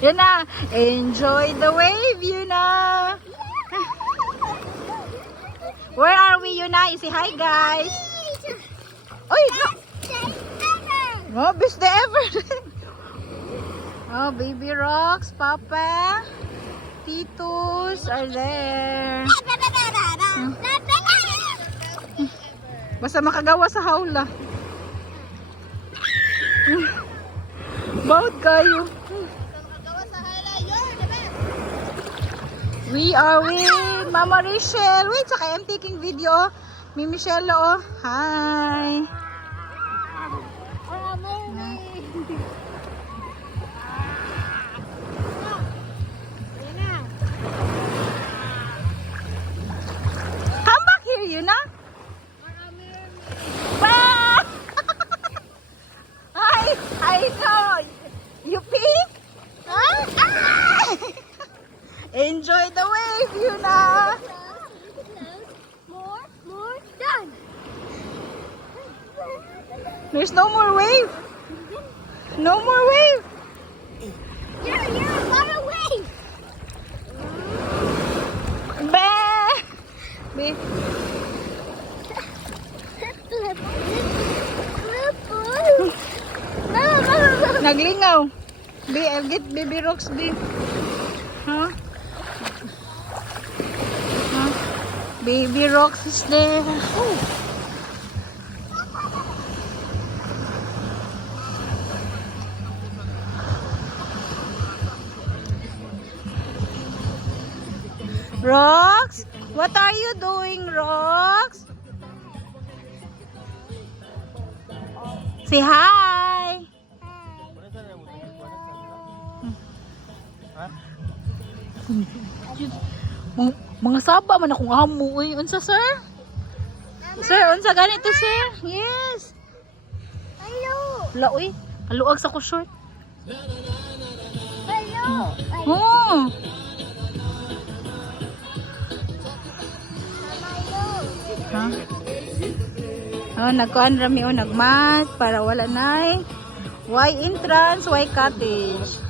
Yun na. Enjoy the wave, Yuna. Where are we, Yuna? Say hi, guys. Oy, no. Oh, best day ever. Oh, baby rocks, Papa, Titus are there. Basta makagawa sa hawla. Bawat kayo. We are with Mama Rachel. Wait, saka I'm taking video. Mi Michelle, oh. Hi. Come back here, Yuna. I know. You pink? Huh? Ah! Enjoy the wave, Yuna. More, done. There's no more wave. No more wave. You're far away. Bah! Be. Naglingaw. Be, I'll get baby rocks, be. Huh? Huh? Baby rocks is there. Oh. Rocks? What are you doing, Rocks? Say hi. Mga saba man akong amo. Uy, unsa, sir? Sir, unsa ganito, sir? Yes. Hello. Wala, uy. Haluag sa ko short. Hello. Oh. Ha? Oh, nagkuhan rami o nagmat para wala na. Why entrance, why cottage?